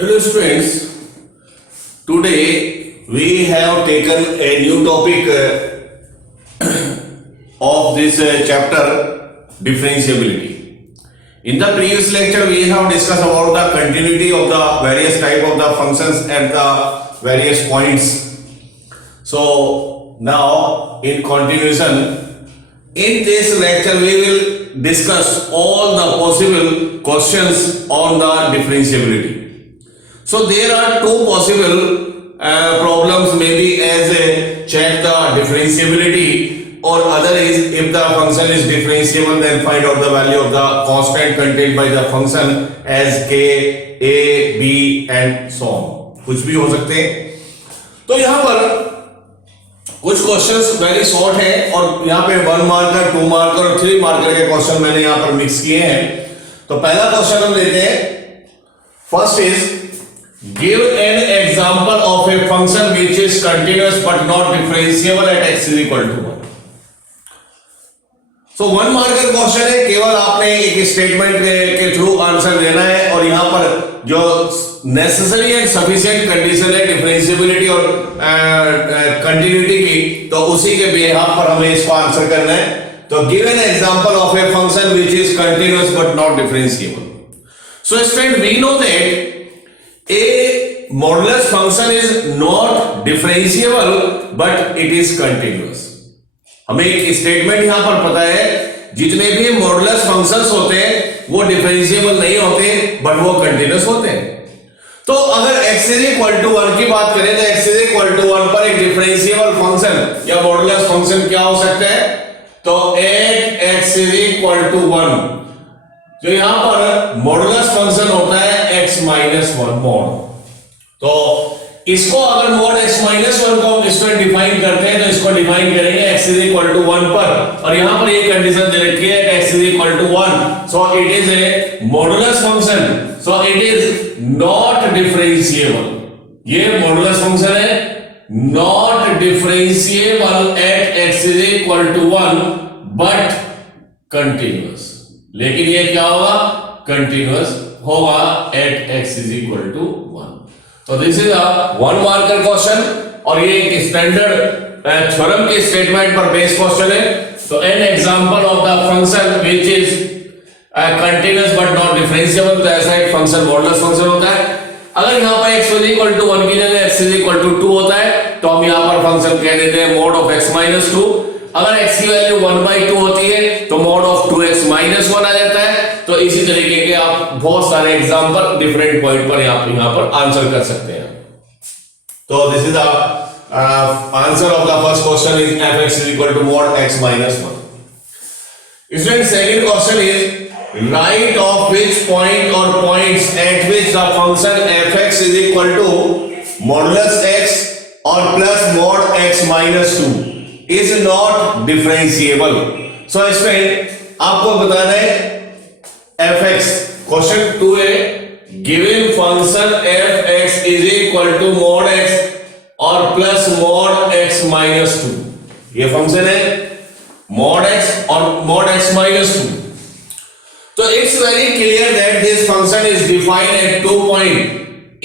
Hello students, today we have taken a new topic of this chapter, differentiability. In the previous lecture we have discussed about the continuity of the various type of the functions at the various points. So now in continuation, in this lecture we will discuss all the possible questions on the differentiability. So there are two possible problems, maybe as a check the differentiability, or other is if the function is differentiable then find out the value of the constant contained by the function as k, a, b and so on. कुछ भी हो सकते हैं. तो यहाँ पर कुछ questions very short है और यहाँ पे 1 मार्कर, 2 मार्कर और 3 मार्कर के क्वेश्चन मैंने यहाँ पर मिक्स किए हैं. तो पहला क्वेश्चन हम लेते हैं. First is give an example of a function which is continuous but not differentiable at x is equal to 1. So 1 marker question है, केवल आपने एक स्टेटमेंट के थ्रू आंसर देना है और यहाँ पर जो नेसेसरी एंड सफिशिएंट कंडीशन है डिफरेंशिएबिलिटी और कंटिन्यूटी की, तो उसी के बिहाफ पर हमें इसको आंसर करना है. तो give an example of a function which is continuous but not differentiable. So student we know that a modulus function is not differentiable but it is continuous. हमें एक स्टेटमेंट यहां पर पता है, जितने भी मॉडुलस फंक्शंस होते हैं वो डिफरेंशिएबल नहीं होते बट वो कंटीन्यूअस होते हैं. तो अगर x is equal to 1 की बात करें तो x is equal to 1 पर एक डिफरेंशिएबल फंक्शन या मॉडुलस फंक्शन क्या हो सकता है? तो at x is equal to 1 जो यहां पर मॉडुलस फंक्शन होता है x माइनस 1 मॉड. तो इसको अगर मॉड x माइनस 1 को हम इसमें डिफाइन करते हैं तो इसको डिफाइन करेंगे x इज इक्वल टू 1 पर, और यहां पर ये कंडीशन दे रखी है x is equal to 1. So it is a modulus function, so it is not differentiable. ये मॉडुलस फंक्शन है, not differentiable at x is equal to 1 but continuous. लेकिन ये क्या होगा? कंटीन्यूअस होगा at x is equal to 1. तो this is a 1 marker question और ये एक स्टैंडर्ड थ्योरम के स्टेटमेंट पर बेस्ड क्वेश्चन है. तो an example of the function which is continuous but not differentiable, तो ऐसा एक फंक्शन मॉडुलस फंक्शन होता है. अगर यहां पर x इज इक्वल टू 1 की जगह x इज इक्वल टू 2 होता है तो हम यहां पर फंक्शन कह देते हैं मॉड ऑफ x माइनस 2. अगर x की वैल्यू 1/2 होती है तो मॉड ऑफ 2x माइनस 1 आ जाता है. तो इसी तरीके के आप बहुत सारे एग्जांपल डिफरेंट पॉइंट पर यहां पर आंसर कर सकते हैं. तो this is the answer of the first question is fx is equal to mod x minus 1. Student, second question is write of which point or points at which the function fx is equal to modulus x or plus mod x minus 2 is not differentiable. So student आपको बताना है fx. Question 2 है, given function fx is equal to mod x और plus mod x minus 2. ये function है mod x और mod x minus 2. तो it's very clear that this function is defined at 2 point.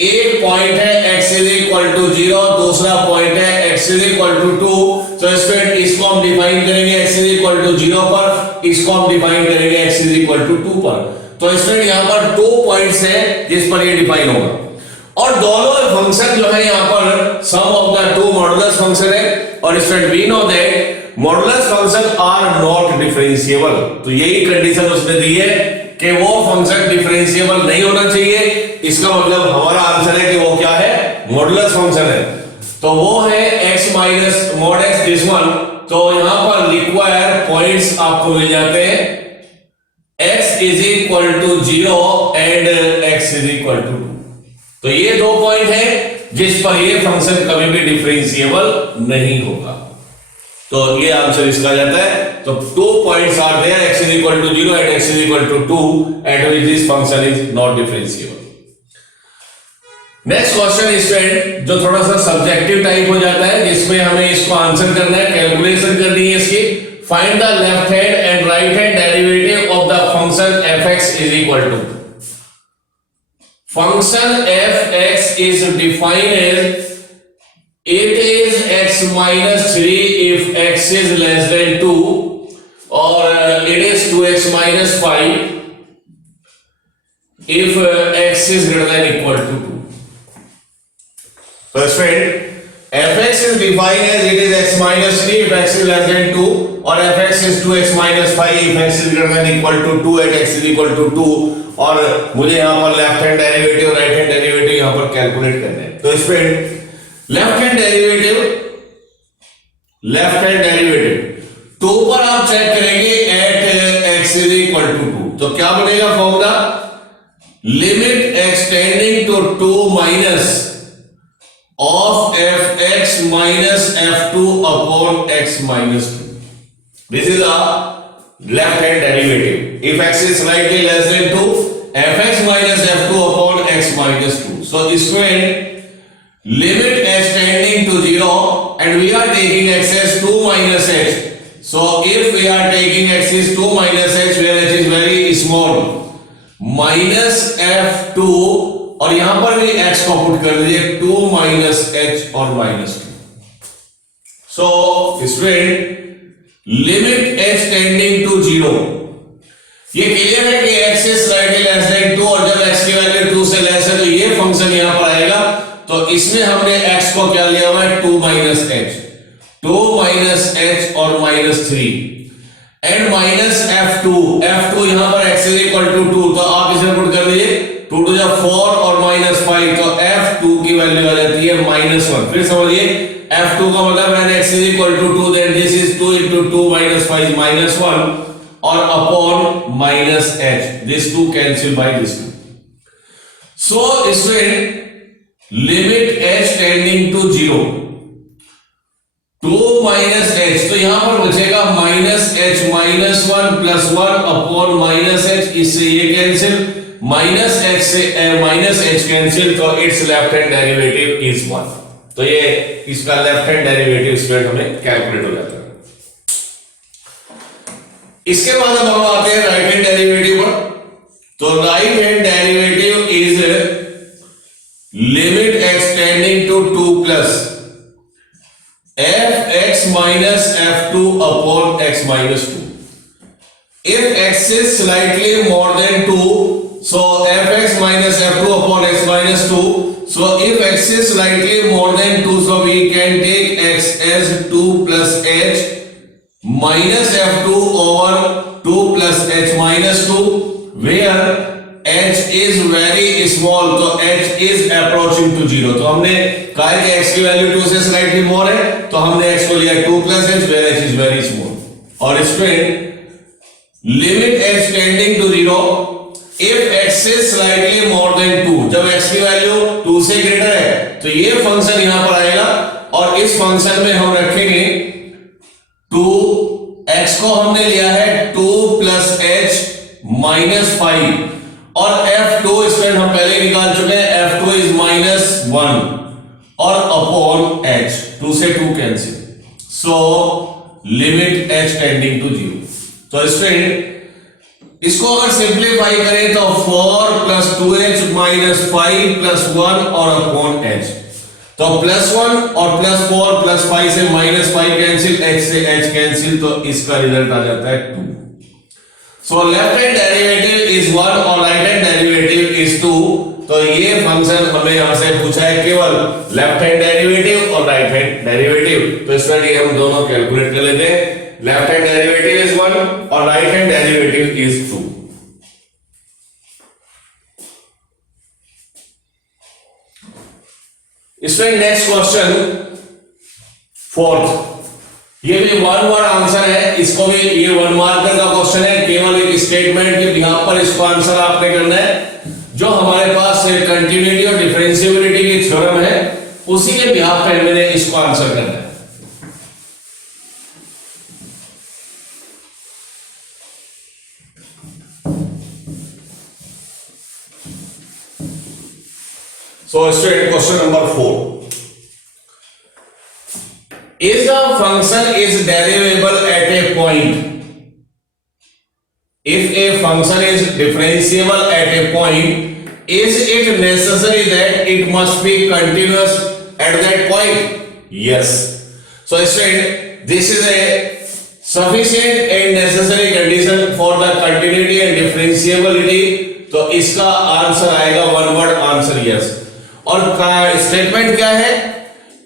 एक पॉइंट है x is equal to 0, दूसरा point है x is equal to 2. तो स्टूडेंट इसको हम डिफाइन करेंगे x is equal to 0 पर, इसको हम डिफाइन करेंगे x is equal to 2 पर. तो स्टूडेंट यहां पर 2 पॉइंट्स हैं जिस पर ये डिफाइन होगा और दोनों फंक्शन जो है यहां पर sum of the 2 modulus function है. और student we know that modulus function are not differentiable. तो यही कंडीशन उसने दी है कि वो फंक्शन डिफरेंशिएबल नहीं होना चाहिए. इसका मतलब हमारा आंसर है कि वो क्या है? मॉडुलस फंक्शन है. तो वो है x minus mod x this one. तो यहां पर रिक्वायर पॉइंट्स आपको मिल जाते हैं x is equal to 0 and x is equal to 2. तो ये 2 पॉइंट है जिस पर ये फंक्शन कभी भी डिफरेंशिएबल नहीं होगा. तो ये आंसर इसका जाता है. तो 2 points are there, x is equal to 0 and x is equal to 2 at which this function is not differentiable. Next question student जो थोड़ा सा सब्जेक्टिव टाइप हो जाता है, जिसमें हमें इसको आंसर करना है, कैलकुलेशन करनी है इसकी. Find the left hand and right hand derivative of the function fx is equal to. function f(x) is defined as it is x minus 3 if x is less than 2 or it is 2x minus 5 if x is greater than equal to 2. So friend, fx is defined as it is x minus 3 if x is less than 2 or fx is 2x minus 5 if x is greater than equal to 2 at x is equal to 2 और मुझे यहाँ पर left hand derivative right hand derivative यहाँ पर calculate करने हैं. तो friend left hand derivative 2 पर आप चेक करेंगे at x is equal to 2 तो क्या बनेगा formula limit extending to 2 minus of fx minus f2 upon x minus 2. This is a left hand derivative. If x is slightly less than 2, fx minus f2 upon x minus 2. So student limit x tending to 0 and we are taking x as 2 minus h. So if we are taking x is 2 minus h where h is very small minus f2 और यहां पर भी x को put कर दीजिए 2 minus h और minus 2. So student limit h tending to 0 ये clear है कि x is slightly less than 2 और जब x की वैल्यू 2 से लेस है तो ये फंक्शन यहां पर आएगा. तो इसमें हमने x को क्या लिया हुआ है 2 माइनस h और माइनस 3 एंड माइनस f2 यहां पर x इज इक्वल टू 2 तो आप इसे पुट कर दीजिए 2 to the 4 और माइनस 5 तो f2 की वैल्यू आ जाती है माइनस 1. फिर समझिए f2 का मतलब है x is equal to 2 then this is 2 into 2 minus 5 is minus 1 और upon minus h this 2 cancel by this 2. So student limit h tending to 0 2 minus h तो यहां पर बचेगा minus h minus 1 plus 1 upon minus h इससे ये cancel minus x से minus h cancel तो it's left hand derivative is 1. तो ये इसका लेफ्ट हैंड डेरिवेटिव स्क्वायर हमें कैलकुलेट हो जाता है. इसके बाद अब हम आते हैं राइट हैंड डेरिवेटिव पर. तो right hand derivative is limit extending to 2 plus fx minus f2 upon x minus 2. If x is slightly more than 2 so fx minus f2 upon x minus 2. So if x is slightly more than 2 so we can take x as 2 plus h minus f2 over 2 plus h minus 2 where h is very small तो h is approaching to 0. तो हमने कहा है कि x की value 2 से slightly more है तो हमने x को लिया 2 plus h where h is very small. और इसमें limit h tending to 0 if x is slightly more than 2 जब x की वैल्यू 2 से ग्रेटर है तो ये फंक्शन यहां पर आएगा और इस फंक्शन में हम रखेंगे 2 x को हमने लिया है 2 plus h minus 5 और f2 स्टूडेंट हम पहले निकाल चुके हैं f2 is minus 1 और अपॉन h 2 से 2 cancel. So limit h tending to 0. तो स्टूडेंट इसको अगर सिंप्लीफाई करें तो 4 प्लस 2h माइनस 5 प्लस 1 और अपॉन h तो प्लस 1 और प्लस 4 प्लस 5 से माइनस 5 कैंसिल h से h कैंसिल तो इसका रिजल्ट आ जाता है 2. So left hand derivative is 1 और राइट हैंड डेरिवेटिव इज 2. तो ये फंक्शन हमें यहां से पूछा है केवल लेफ्ट हैंड डेरिवेटिव और राइट हैंड डेरिवेटिव. तो इसका ये हम दोनों कैलकुलेट कर लेते हैं. लेफ्ट हैंड डेरिवेटिव इज 1 और राइट हैंड डेरिवेटिव इज 2. इसमें नेक्स्ट क्वेश्चन फोर्थ ये भी 1 वर्ड आंसर है. इसको भी ये 1 मार्कर का क्वेश्चन है. केवल एक स्टेटमेंट के बिहाफ पर इसको आंसर आपने करना है. जो हमारे पास कंटिन्यूटी और डिफरेंशिएबिलिटी की थ्योरम है उसी के बिहाफ पर मैंने इसको आंसर करना है. So student question number 4. If the function is derivable at a point, if a function is differentiable at a point Is it necessary that it must be continuous at that point? Yes. So student, this is a sufficient and necessary condition for the continuity and differentiability. तो इसका answer आएगा one word answer yes. और statement क्या है?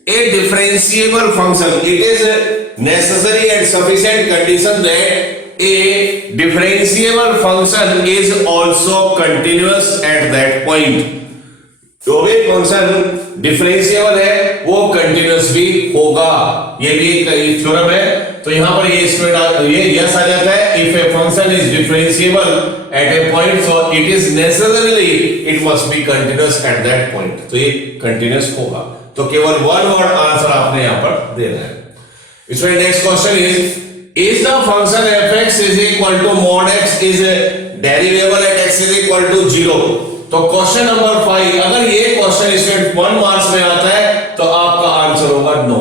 A differentiable function, it is a necessary and sufficient condition that a differentiable function is also continuous at that point. जो भी function differentiable है वो कंटिन्यूअस भी होगा, ये भी एक थ्योरम है। तो यहां पर ये स्टूडेंट ये यस आ जाता है, if a function is differentiable eight A point so it is necessarily it must be continuous at that point, तो ये कंटिन्यूअस होगा। तो केवल वन वर्ड आंसर आपने यहां पर देना है। इसमें next question is the function fx is equal to mod x is derivable at x is equal to 0। तो क्वेश्चन नंबर 5, अगर ये क्वेश्चन इसमें 1 मार्क्स में आता है तो आपका आंसर होगा नो।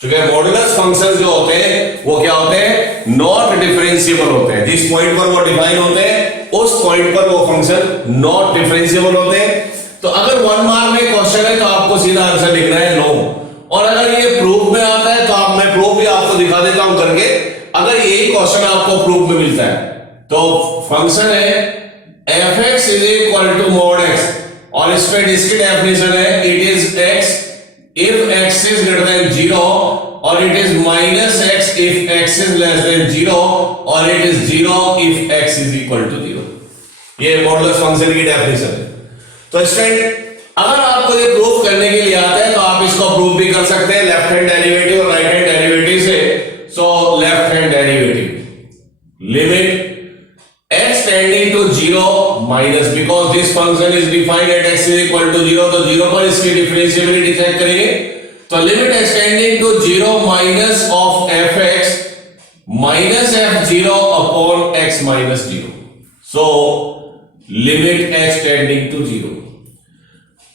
क्योंकि मॉडुलस फंक्शंस जो होते हैं वो क्या होते हैं? नॉट डिफरेंशिएबल होते हैं। जिस पॉइंट पर वो डिफाइन होते हैं उस पॉइंट पर वो फंक्शन नॉट डिफरेंशिएबल होते हैं। तो अगर 1 मार्क में क्वेश्चन है तो आपको सीधा आंसर लिखना है नो। और अगर ये प्रूफ में आता है तो आप मैं प्रूफ भी आपको दिखा देता हूं करके। अगर यही क्वेश्चन आपको प्रूफ में मिलता है तो फंक्शन है fx is equal to mod x और इसमें इसकी डेफिनेशन है it is x if x is greater than 0 और it is minus x if x is less than 0 और it is 0 if x is equal to 0। ये modulus function की definition है। तो स्टूडेंट अगर आपको ये प्रूफ करने के लिए आता है तो आप इसको प्रूफ भी कर सकते हैं लेफ्ट हैंड डेरिवेटिव और राइट हैंड डेरिवेटिव से। So left hand derivative limit x tending to 0 minus because this function is defined at x is equal to 0 तो 0 पर इसकी डिफरेंशिएबिलिटी चेक करेंगे। तो limit x tending to 0 minus of fx minus f0 upon x minus 0। so limit x tending to 0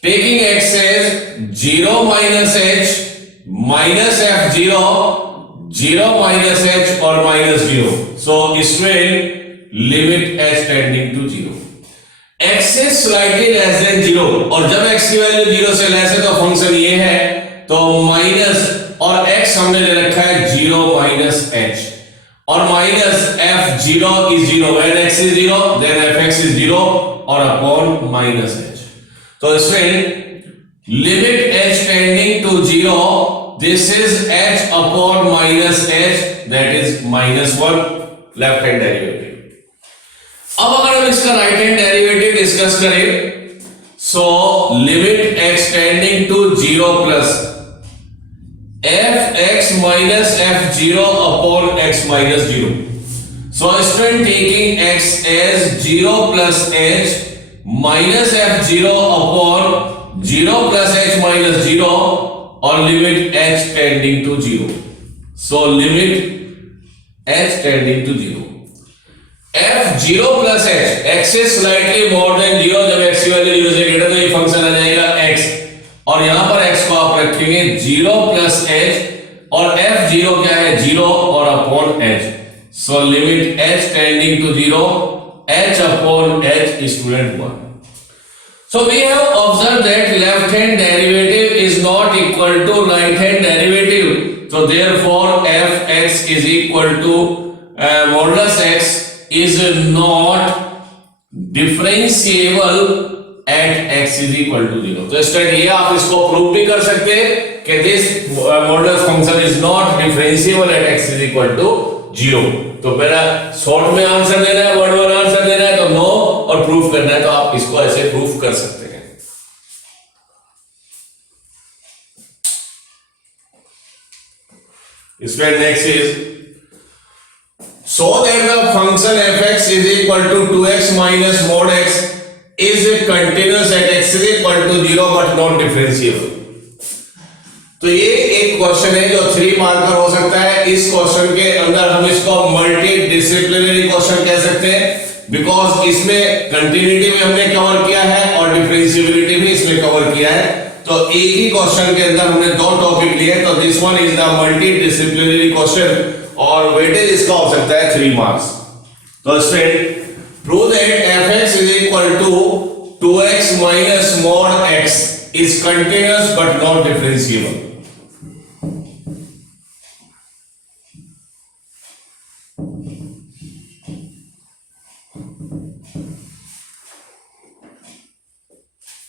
taking x as 0 minus h minus f0 0 minus h और minus 0। so इसमें limit h tending to 0 x से slightly less than 0 और जब x की value 0 से less है तो function ये है तो माइनस और x हमने ले रखा है 0 माइनस h और minus f0 is 0 when x is 0 then fx is 0 और अपॉन माइनस h। तो इसमें limit h tending to 0 this is h upon minus h that is -1 left hand derivative. अब अगर हम इसका राइट हैंड डेरिवेटिव डिस्कस करें so limit x tending to 0 plus fx minus f0 upon x minus 0। so student taking x as 0 plus h minus f0 upon 0 plus h minus 0 और limit h tending to 0। so limit h tending to 0 f0 plus h x is slightly more than 0 जब x की value 0 से greater तो ये function आ जाएगा x और यहां पर x को आप रखेंगे 0 plus h और f0 क्या है 0 और upon h। so limit h tending to 0 h upon h student 1। so we have observed that left hand derivative is not equal to right hand derivative, so therefore fx is equal to modulus x is not differentiable at x is equal to 0। तो student ये आप इसको prove भी कर सकते हैं कि this modulus function is not differentiable at x is equal to 0। तो मेरा शॉर्ट में आंसर देना है, वर्ड वन आंसर देना है तो नो और प्रूफ करना है तो आप इसको ऐसे प्रूफ कर सकते हैं। इसमें next is so that the function fx is equal to 2x minus mod x is continuous at x is equal to 0 but not differentiable। तो ये एक क्वेश्चन है जो 3 मार्कर हो सकता है। इस क्वेश्चन के अंदर हम इसको मल्टी डिसिप्लिनरी क्वेश्चन कह सकते हैं बिकॉज इसमें कंटिन्यूटी भी हमने कवर किया है और डिफरेंशिएबिलिटी भी इसमें कवर किया है। तो एक ही क्वेश्चन के अंदर हमने 2 टॉपिक लिए तो this one is the multi disciplinary question और वेटेज इसका हो सकता है 3 मार्क्स। तो student prove that fx is equal to 2x minus mod x is continuous but not differentiable.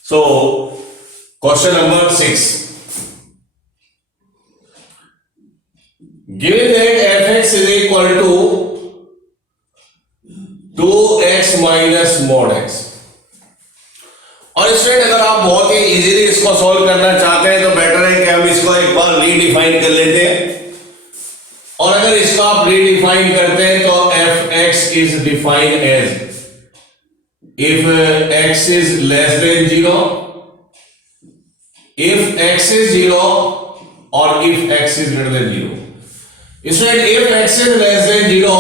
So question number 6. Given that fx is equal to 2x minus mod x, और student अगर आप बहुत ही easily इसको solve करना चाहते हैं तो better है कि हम इसको एक बार रीडिफाइन कर लेते हैं। और अगर इसको आप रीडिफाइन करते हैं तो fx is defined as if x is less than 0, if x is 0 or if x is greater than 0. Student, if x is less than 0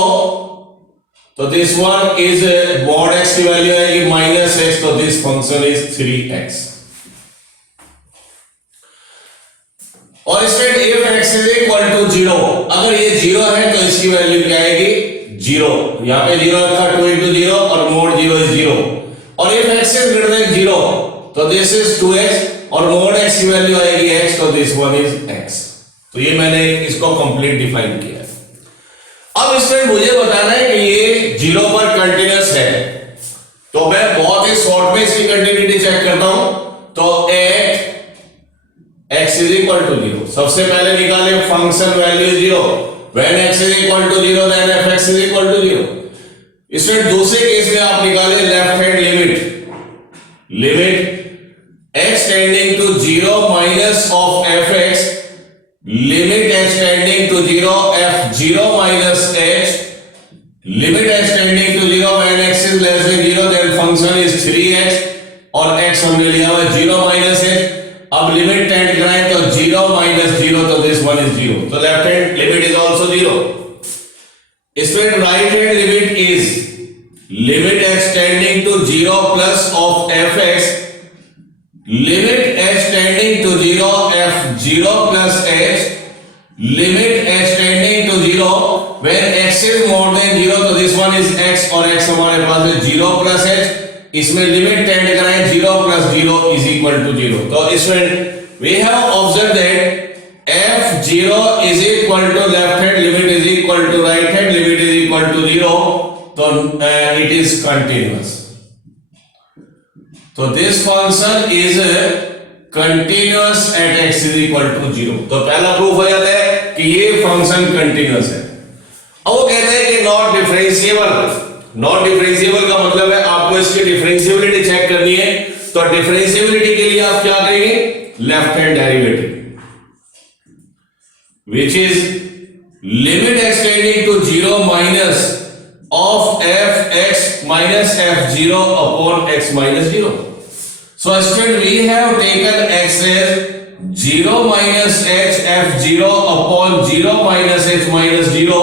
तो this one is mod x की वैल्यू आएगी minus x, तो this function is 3x. और student if x is equal to 0, अगर ये 0 है तो इसकी वैल्यू क्या आएगी 0, यहाँ पे 0 रखा 2 into 0 और mod 0 is 0. और if x is greater than 0 तो this is 2x और mod x की वैल्यू आएगी x, तो this one is x. तो ये मैंने इसको कंप्लीट डिफाइन किया। अब स्टूडेंट मुझे बताना है कि ये 0 पर कंटीन्यूअस है, तो मैं बहुत ही शॉर्ट में इसकी कंटिन्यूटी चेक करता हूं। तो at x is equal to 0, सबसे पहले निकाले function value 0, when x is equal to 0 then fx is equal to 0. Student दूसरे केस में आप निकाले left hand limit x tending to 0 minus of fx, limit h tending to 0 f0 minus h, limit h tending to 0 when x is less than 0 then function is 3x और x हमने लिया हुआ 0 minus h. अब limit tend कराएं तो 0 minus 0, तो this one is 0, तो left hand limit is also 0. Student right hand limit is limit h tending to 0 plus of fx, limit h tending to 0 f0 plus h, limit h tending to 0 when x is more than 0, तो this one is x और x हमारे पास है 0 plus h. इसमें limit tend कराएं 0 plus 0 is equal to 0. तो इसमें we have observed that f0 is equal to left hand limit is equal to right hand limit is equal to 0, तो it is continuous. तो this function is continuous at x is equal to 0. तो पहला proof हो जाता है कि ये function continuous है। अब वो कहते हैं कि नॉट डिफरेंशिएबल। नॉट डिफरेंशिएबल का मतलब है आपको इसकी डिफरेंशिएबिलिटी चेक करनी है, तो डिफरेंशिएबिलिटी के लिए आप क्या करेंगे left hand derivative which is limit x tending to 0 minus of fx minus f0 upon x minus 0. So student, we have taken x as 0 minus h f0 upon 0 minus h minus 0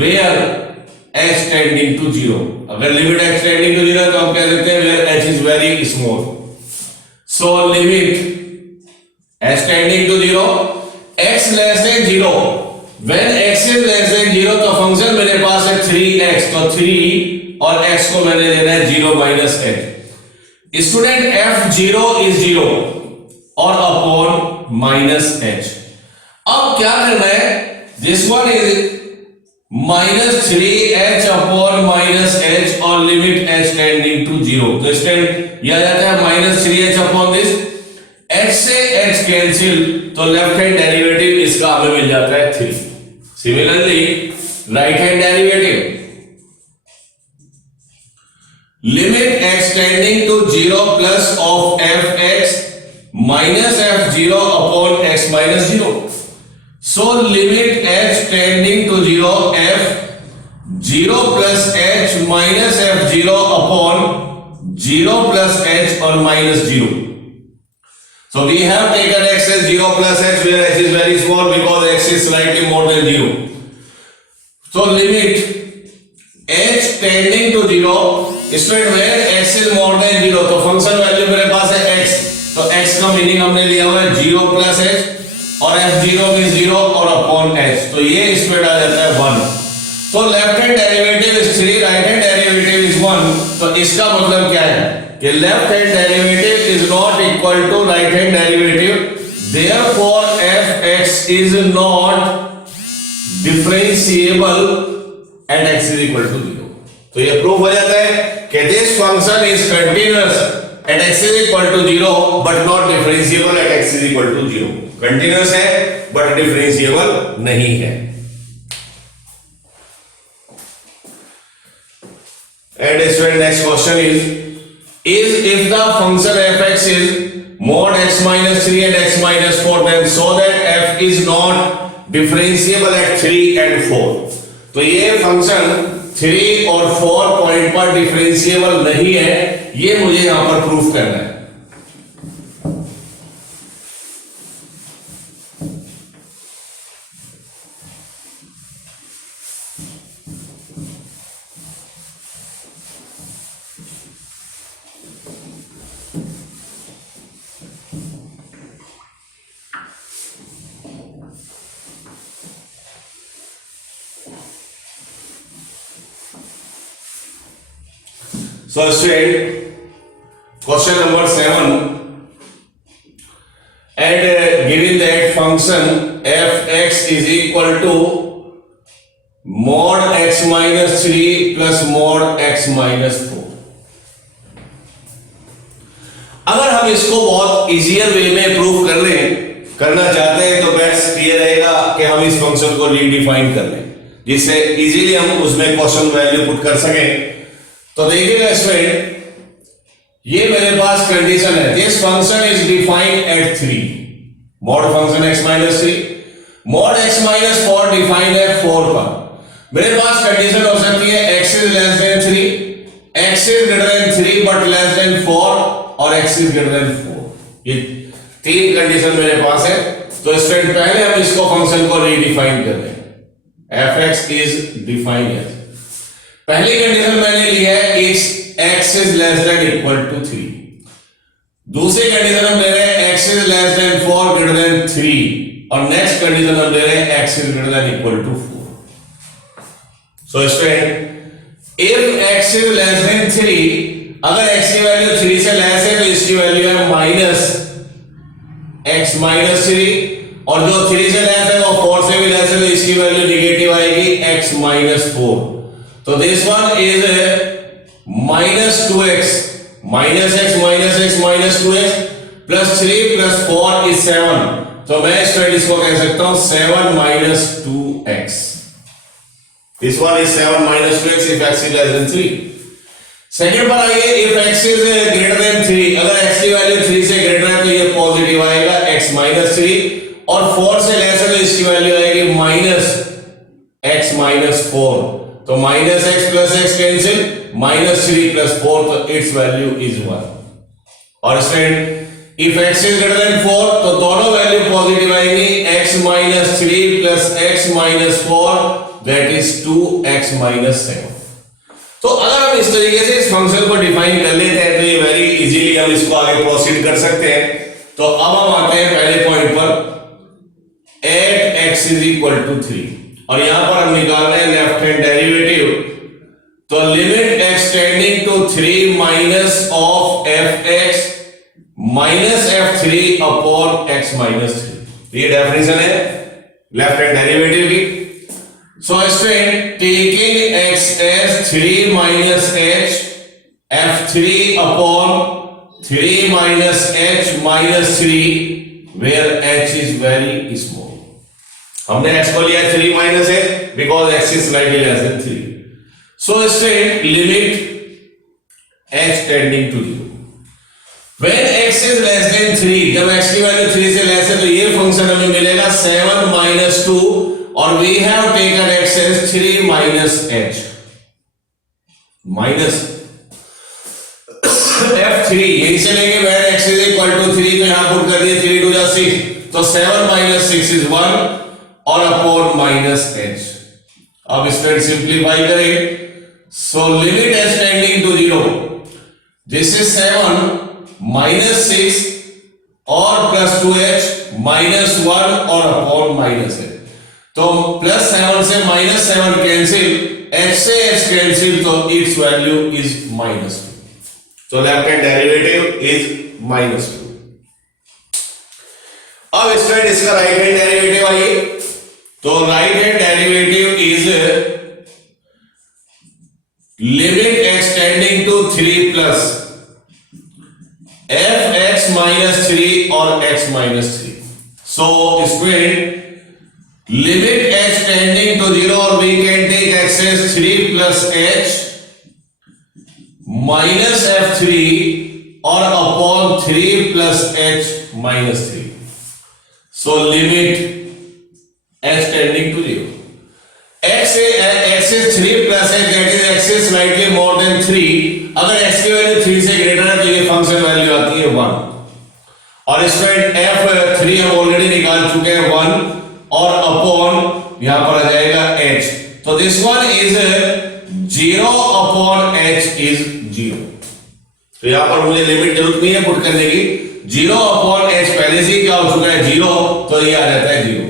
where h tending to 0. अगर limit h tending to 0 तो हम कह सकते हैं where h is very small. So limit h tending to 0, x less than 0, when x is less than 0 तो function मेरे पास है 3x, तो 3 और x को मैंने लेना है 0 minus h. Student f0 is 0 और अपॉन माइनस h. अब क्या करना है, this one is minus 3h upon minus h और लिमिट h टेंडिंग टू 0. तो स्टूडेंट यह आ जाता है minus 3h upon this, h से h कैंसिल, तो लेफ्ट हैंड डेरिवेटिव इसका हमें मिल जाता है 3. Similarly right hand derivative limit x tending to 0 plus of fx minus f0 upon x minus 0. So limit h tending to 0 f0 plus h minus f0 upon 0 plus h और minus 0. So we have taken x as 0 plus h where h is very small because x is slightly more than 0. So limit h tending to 0, student where x is more than 0, तो फंक्शन value मेरे पास है x, तो x का meaning हमने लिया हुआ है 0 plus h और f0 में 0 और अपॉन h, तो ये स्प्लिट आ जाता है 1. तो left hand derivative is 3, right hand derivative is 1, तो इसका मतलब क्या है कि left hand derivative is not equal to right hand derivative, therefore fx is not differentiable at x is equal to 0। तो ये प्रूफ हो जाता है कि this function is continuous at x is equal to 0 but not differentiable at x is equal to 0। Continuous है but differentiable नहीं है। And student, next question is if the function fx is mod x minus 3 and x minus 4, then so that f is not differentiable at 3 and 4। तो ये function 3 और 4 point पर differentiable नहीं है, ये मुझे यहां पर प्रूफ करना है। So student, question number 7, and given that function fx is equal to mod x minus 3 plus mod x minus 4। अगर हम इसको बहुत इजियर वे में प्रूव करना चाहते हैं तो बेस्ट ये रहेगा कि हम इस फंक्शन को रीडिफाइन कर लें, जिससे इजीली हम उसमें क्वेश्चन वैल्यू पुट कर सकें। तो देखिएगा स्टूडेंट, ये मेरे पास कंडीशन है, this function is defined at 3, mod function x minus 3, mod x minus 4 defined है 4 पर। मेरे पास कंडीशन हो सकती है x is less than 3, x is greater than 3 but less than 4 और x इज ग्रेटर देन 4। ये तीन कंडीशन मेरे पास है। तो स्टूडेंट पहले हम इसको फंक्शन को रीडिफाइन कर दें, fx इज डिफाइंड एज, पहली कंडीशन मैंने ली है x is less than equal to 3, दूसरी कंडीशन हम ले रहे हैं x is less than 4 greater than 3 और नेक्स्ट कंडीशन हम ले रहे हैं x is greater than equal to 4। So student, if x is less than 3, अगर x की वैल्यू 3 से लेस है तो इसकी वैल्यू है माइनस x माइनस 3, और जो 3 से लेस है वो 4 से भी लेस है तो इसकी वैल्यू नेगेटिव आएगी x माइनस 4। तो this one is minus 2x, minus x minus 2x plus 3 plus 4 is 7। तो मैं स्टूडेंट इसको कह सकता हूं 7 minus 2x। This one is 7 minus 2x if x is less than 3। Second पर आइए, if x is greater than 3, अगर x की वैल्यू 3 से ग्रेटर है तो ये पॉजिटिव आएगा x minus 3, और 4 से लेस है तो इसकी वैल्यू आएगी minus x minus 4। तो minus x plus x cancel, minus 3 plus 4, तो इट्स वैल्यू इज 1। और student, if x is greater then 4 तो दोनों वैल्यू पॉजिटिव आएंगी, x minus 3 plus x minus 4 that is 2x minus 7। तो अगर हम इस तरीके से इस फंक्शन को डिफाइन कर लेते हैं तो ये वेरी इजीली हम इसको आगे प्रोसीड कर सकते हैं। तो अब हम आते हैं पहले पॉइंट पर, at x is equal to 3, और यहां पर हम निकाल रहे हैं लेफ्ट हैंड डेरिवेटिव। तो limit x tending to 3 minus of fx minus f3 upon x minus 3, ये डेफिनेशन है लेफ्ट हैंड डेरिवेटिव की। So student, taking x as 3 minus h f3 upon 3 minus h minus 3 where h is very small. हमने x को लिया 3 minus h because x is slightly less than 3। So student, limit h tending to 0 व्हेन x is less than 3, जब x की value 3 से less है तो ये फंक्शन हमें मिलेगा 7 माइनस 2, और we have taken x as 3 minus h minus f3, यहीं से लेके when x is equal to 3 तो यहां पुट कर दिए 3 2 6, तो 7 माइनस 6 इज 1 और अपॉन माइनस h। अब इसको सिंप्लीफाई करें, so limit h tending to 0, this is 7 minus 6 और प्लस 2h माइनस 1 और अपॉन माइनस h। तो प्लस 7 से माइनस 7 कैंसिल, h से h कैंसिल, तो its value is minus 2। So left hand derivative is -2. अब स्टूडेंट इसका right hand derivative आइए, तो right hand derivative is limit extending to 3 plus fx minus 3 or x minus 3. So student limit x tending to 0 or we can take x as 3 plus h minus f3 or upon 3 plus h minus 3. So limit h tending to 0. x is 3 plus h, that is x is slightly more than 3. अगर x की value 3 से greater है तो ये function value आती है 1. और student f3 हम ऑलरेडी निकाल चुके हैं 1 और अपॉन यहां पर आ जाएगा h. तो this one is 0 upon h is 0. तो यहां पर मुझे लिमिट जरूरत नहीं है पुट करने की. 0 अपॉन h पहले से क्या हो चुका है 0, तो ये आ जाता है 0.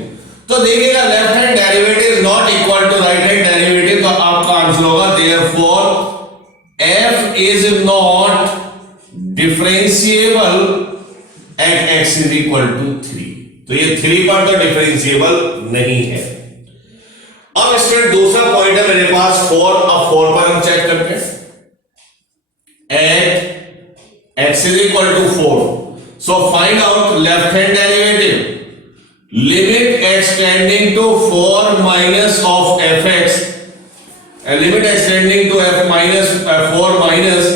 तो देखिएगा left hand derivative is not equal to right hand derivative, तो आपका आंसर होगा therefore f is not differentiable at x is equal to 3. तो ये 3 पर तो डिफरेंशिएबल नहीं है. अब स्टूडेंट दूसरा पॉइंट है मेरे पास 4. अब 4 पर हम चेक करते हैं. at x is equal to 4, so find out left hand derivative. Limit x tending to 4 minus of fx, limit extending to f minus 4 minus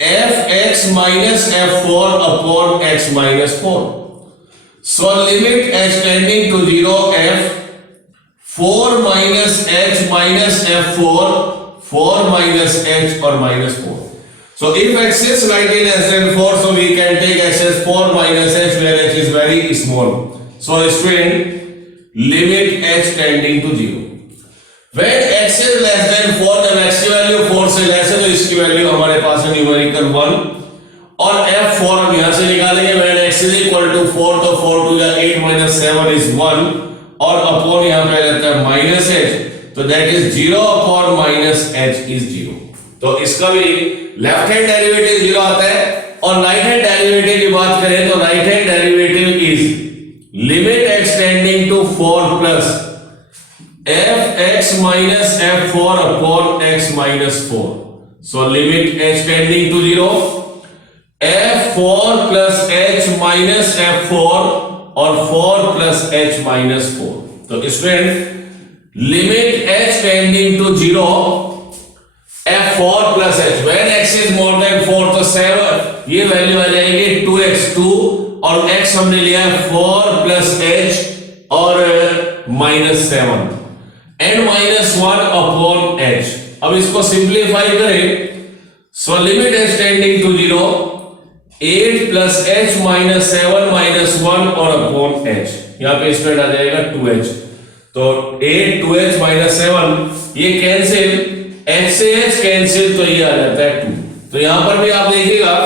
fx minus f4 upon x minus 4. So limit extending to 0 f 4 minus h minus f4, 4 minus h or minus 4. So if x is slightly less than 4, so we can take x as 4 minus h where h is very small. So student limit h tending to 0. When x is less than 4, then x की value 4 से less है, तो इसकी value हमारे पास है numerical 1 और f4 हम यहां से निकालेंगे. when x is equal to 4, तो 4 to the 8 minus 7 is 1 और अपॉन यहां पे आ जाता है minus h, तो that is 0 upon minus h is 0. तो इसका भी लेफ्ट हैंड डेरिवेटिव 0 आता है. और राइट हैंड डेरिवेटिव की बात करें तो right hand derivative is limit extending to 4 plus fx minus f4 upon x minus 4. So limit h tending to 0, f4 plus h minus f4 और 4 plus h minus 4. तो student limit h tending to 0, f4 plus h, when x is more than 4 तो 7, ये value आ जाएगी 2x2 और x हमने लिया है 4 plus h और minus 7 and minus 1 upon h. अब इसको सिंप्लीफाई करें, so limit h tending to 0, 8 plus h minus 7 minus 1 और upon h. यहाँ पे स्टूडेंट आ जाएगा 2h. तो 8 2h minus 7 ये कैंसिल, h से h कैंसिल, तो ये आ जाता है 2. तो यहाँ पर भी आप देखिएगा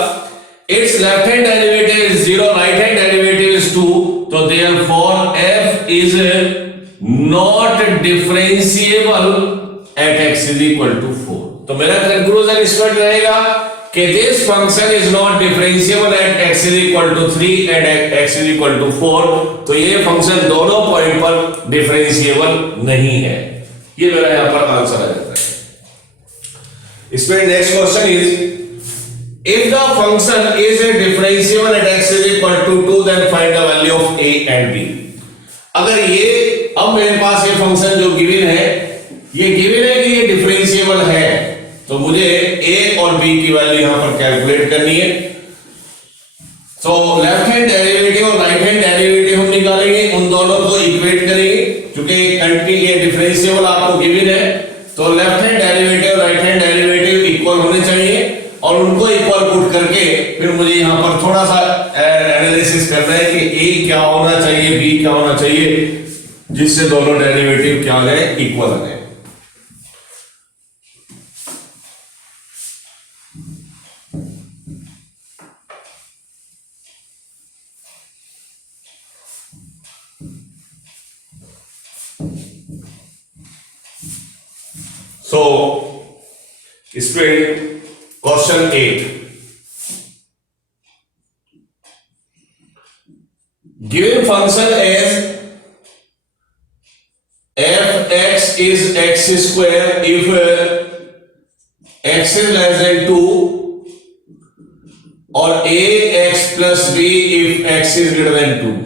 its left hand derivative is 0, right hand derivative is 2, तो therefore f is not differentiable at x is equal to 4. तो मेरा कंक्लूजन इस पर रहेगा कि this function is not differentiable at x is equal to 3 and at x is equal to 4. तो ये function दोनों पॉइंट पर डिफरेंशिएबल नहीं है. ये मेरा यहां पर आंसर आ जाता है. इसमें next question is if the function is differentiable at x is equal to 2, then find the value of a and b. अगर ये अब मेरे पास ये फंक्शन जो गिवन है, ये गिवन है कि ये डिफरेंशिएबल है, तो मुझे a और b की वैल्यू यहां पर कैलकुलेट करनी है. तो लेफ्ट हैंड डेरिवेटिव और राइट हैंड डेरिवेटिव हम निकालेंगे, उन दोनों को इक्वेट करेंगे. क्योंकि ये डिफरेंशिएबल आपको गिवन है, तो लेफ्ट हैंड डेरिवेटिव और राइट हैंड डेरिवेटिव इक्वल होने चाहिए और उनको इक्वल पुट करके फिर मुझे यहां पर थोड़ा सा एनालिसिस करना है कि a क्या होना चाहिए, b क्या होना चाहिए, जिससे दोनों डेरिवेटिव क्या आ जाए, इक्वल आ जाए. So, student, question 8. given function as fx is x square if x is less than 2 or ax plus b if x is greater than 2.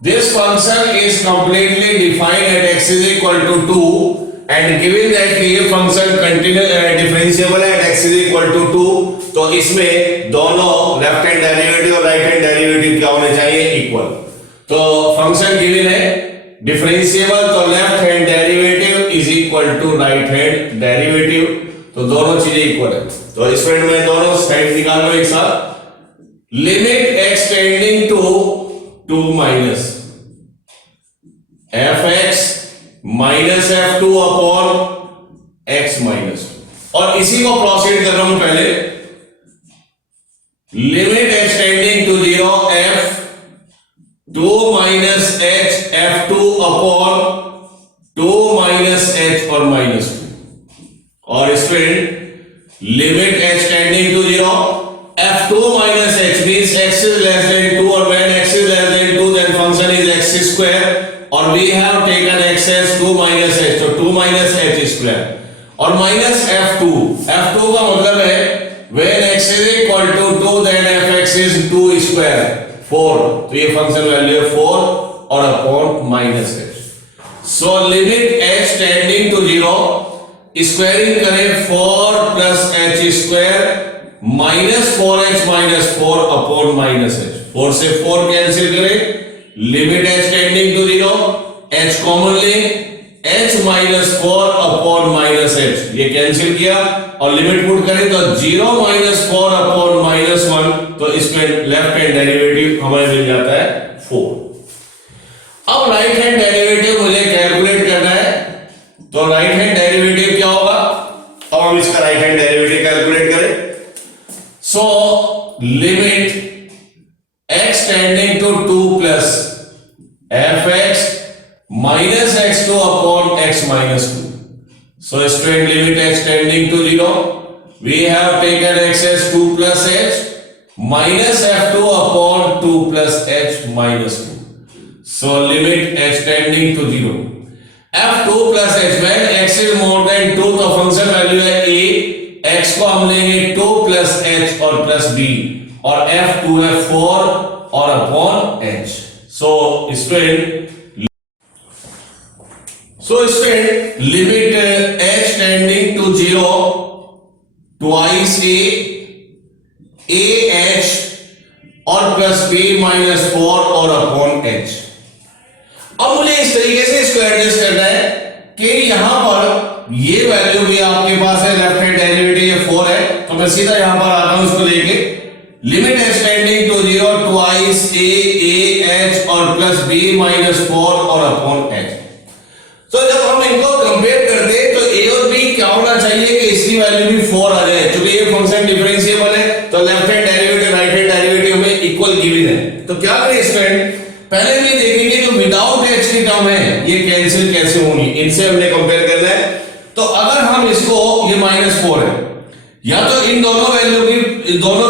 This function is completely defined at x is equal to 2 and given that ये function differentiable है at x is equal to 2 तो इसमें दोनों left hand derivative और right hand derivative क्या होने चाहिए equal. तो फंक्शन गिवन है डिफरेंशिएबल तो left hand derivative is equal to right hand derivative तो दोनों चीजें इक्वल है. तो स्टूडेंट में दोनों साइड निकाल लो एक साथ. Limit x tending to 2 minus fx minus f2 upon x minus और इसी को प्रोसीड कर रहा हूं पहले. Limit x tending to 0 f 2 minus h f2 upon 2 minus h और माइनस 2 और student limit h tending to 0 f2 minus h means x is less than 2 or when x is less than 2 then function is x square or we have taken x as 2 minus h so 2 minus h square और minus f2 का मतलब है when x is equal to 2 then fx is 2 square 4 तो ये function वैल्यू है 4 और upon minus h. So limit h tending to 0 squaring करें 4 plus h square minus 4h minus 4 upon minus h. 4 से 4 कैंसिल करें limit h tending to 0 h common ले h minus 4 upon minus h ये cancel किया और limit put करें तो 0 minus 4 upon minus 1 तो इसमें लेफ्ट हैंड डेरिवेटिव हमें मिल जाता है 4. अब राइट हैंड डेरिवेटिव मुझे कैलकुलेट करना है तो राइट हैंड डेरिवेटिव क्या होगा. अब हम इसका राइट हैंड डेरिवेटिव कैलकुलेट करें. So limit x tending to 2 plus fx minus x2 upon x minus 2. So student limit x tending to 0 we have taken x as 2 plus h minus f2 upon 2 plus h minus 2. So limit h tending to 0 f2 plus h when x is more than 2 तो फंक्शन वैल्यू है a x को हम लेंगे 2 plus h और plus b और f2 है 4 और upon h. So student limit h tending to 0 twice a h और प्लस b माइनस 4 और अपॉन h. अब मुझे इस तरीके से इसको एडजस्ट करना है कि यहां पर ये वैल्यू भी आपके पास है लेफ्ट हैंड डेरिवेटिव ये 4 है तो मैं सीधा यहां पर आता हूं इसको लेके limit h tending to 0 twice a h और प्लस b माइनस 4 और अपॉन h. तो जब हम इनको कंपेयर करते हैं तो a और b क्या होना चाहिए कि इसकी वैल्यू भी 4 आ जाए क्योंकि ये फंक्शन डिफरेंशिएबल है तो left hand derivative right hand derivative में इक्वल गिवन है. तो क्या करें स्टूडेंट पहले भी देखेंगे जो विदाउट h की टर्म है ये कैंसिल कैसे होंगी इनसे हमने कंपेयर करना है. तो अगर हम इसको ये माइनस 4 है या तो इन दोनों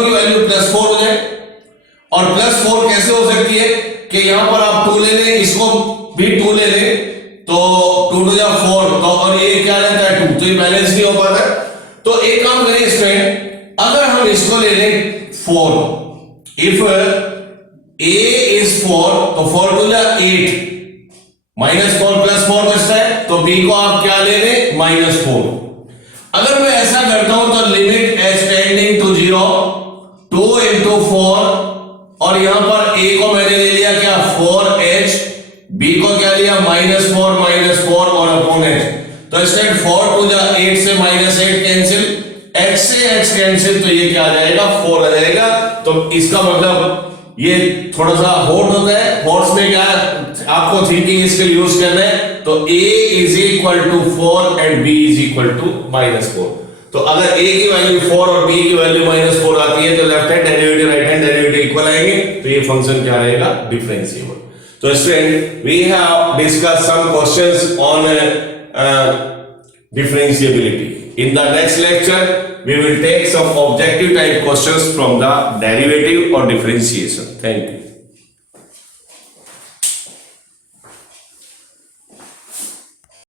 की वैल्यू प्लस 4 हो जाए और प्लस 4 कैसे हो सकती है कि यहां पर आप 2 ले लें इसको भी 2 ले लें तो 2 to 4 तो और ये क्या रहता है 2 तो ये बैलेंस नहीं हो पाता. तो एक काम करें स्टूडेंट अगर हम इसको ले लें 4 इफ a is 4 तो 4 to 8 माइनस 4 प्लस 4 बचता है तो b को आप क्या ले लें माइनस 4. अगर मैं ऐसा करता हूं तो limit h tending to 0 2 into 4 और यहां पर a को मैंने ले लिया क्या 4h b को क्या लिया माइनस 4 और अपॉन h. तो स्टूडेंट 4 to 8 से माइनस 8 कैंसिल h से h कैंसिल तो ये क्या आ जाएगा 4 आ जाएगा. तो इसका मतलब ये थोड़ा सा हॉट होता है हॉट्स में क्या आपको थिंकिंग इसके लिए यूज करना है तो a is equal to 4 and b is equal to minus 4. तो अगर a की वैल्यू 4 और b की वैल्यू माइनस 4 आती है तो left hand derivative right hand derivative equal आएंगे तो ये फंक्शन क्या आएगा डिफरेंशिएबल. तो student we have discuss some questions on differentiability. In the next lecture we will take some objective type questions from the derivative or differentiation. Thank you.